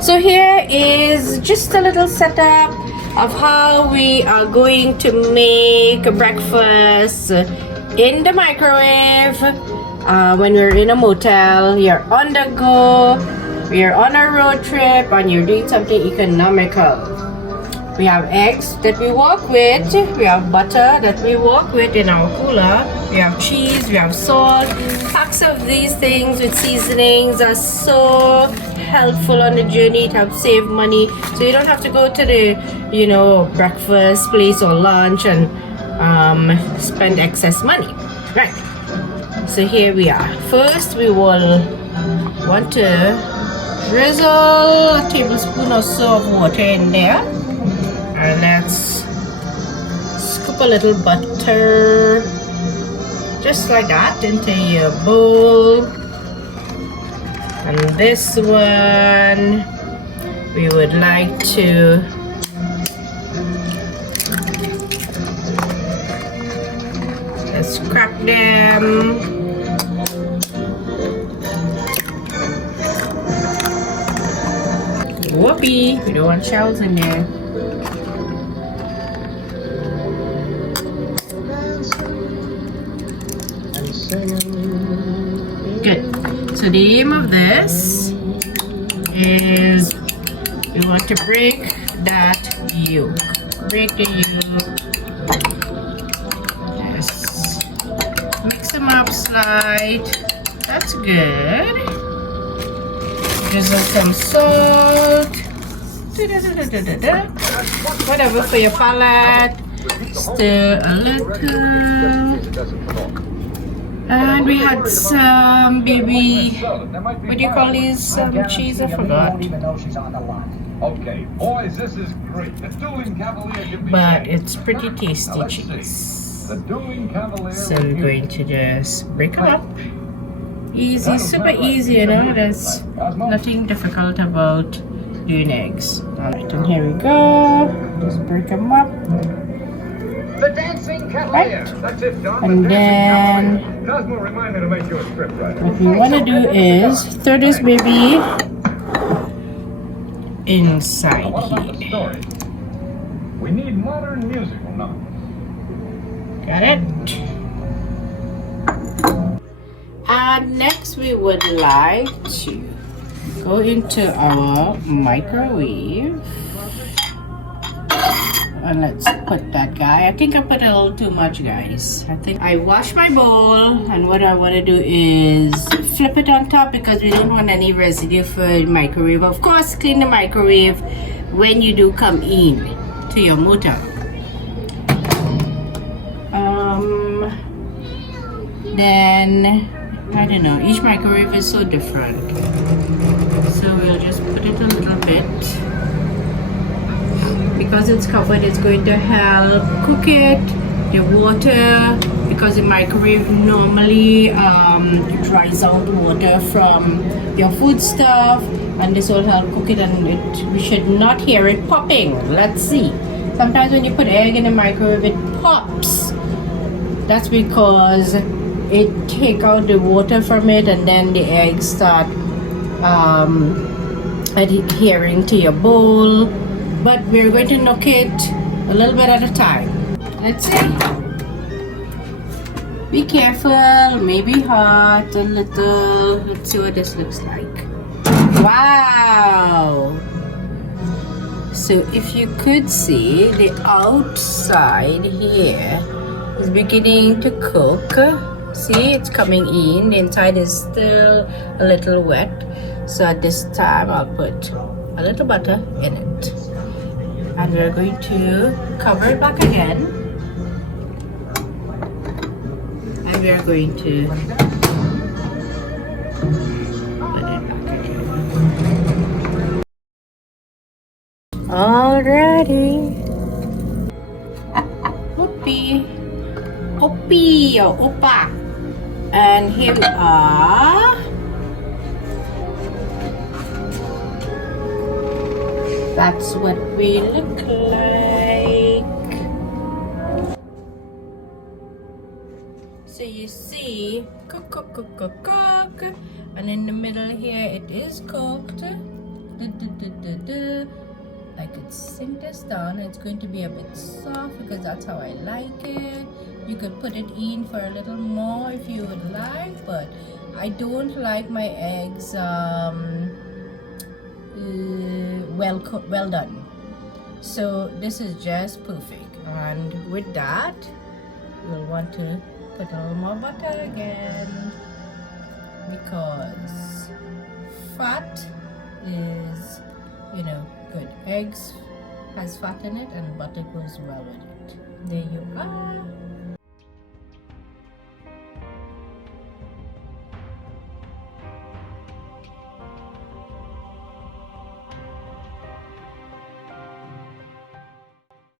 So here is just a little setup of how we are going to make a breakfast in the microwave when we're in a motel, you're on the go, we're on a road trip, and you're doing something economical. We have eggs that we work with, we have butter that we work with in our cooler, we have cheese, we have salt. Packs of these things with seasonings are so helpful on the journey to have saved money, so you don't have to go to the breakfast place or lunch and spend excess money. Right, so here we are. First we will want to drizzle a tablespoon or so of water in there, and let's scoop a little butter just like that into your bowl. And this one we would like to just crack them. Whoopee, we don't want shells in there. Good. So the aim of this is we want to break that yolk. Break the yolk. Just mix them up slight. That's good. Drizzle some salt. Whatever for your palate. Stir a little. And we had some baby, what do you call these cheese? I forgot. Okay, boys, this is great. The dueling cavalier can be But it's pretty tasty cheese. The dueling cavalier. So we're going to just break them up. Easy, super easy, there's nothing difficult about doing eggs. Alright, and here we go. Just break them up. The dancing cavalier. Right. That's it, Don. And then Cosmo, remind me to make you a script writer. what we want to do is throw this baby inside What about the here. story? We need modern musical numbers. Got it? And next we would like to go into our microwave. And let's put that guy. I think I put a little too much, guys. I think I wash my bowl, and what I want to do is flip it on top because we don't want any residue for the microwave. Of course, clean the microwave when you do come in to your motel. Then I don't know, each microwave is so different, so we'll just put it a little bit. Because it's covered, it's going to help cook it. The water, because the microwave normally dries out water from your food stuff, and this will help cook it, and we should not hear it popping. Let's see. Sometimes when you put egg in the microwave, it pops. That's because it take out the water from it, and then the eggs start adhering to your bowl. But we're going to knock it a little bit at a time. Let's see. Be careful, maybe hot a little. Let's see what this looks like. Wow! So if you could see, the outside here is beginning to cook. See, it's coming in. The inside is still a little wet. So at this time, I'll put a little butter in it. And we're going to cover it back again. And we're going to put it back again. Alrighty. Whoopee. Oppie or Oppa. And here we are. That's what we look like. So you see, cook, and in the middle here it is cooked. I could sink this down. It's going to be a bit soft because that's how I like it. You could put it in for a little more if you would like, but I don't like my eggs well done. So this is just perfect. And with that, you'll want to put a little more butter again, because fat is, you know, good. Eggs has fat in it and butter goes well with it. There you are.